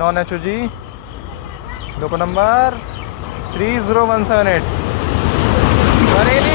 non H O G, loco number 30178, Bareilly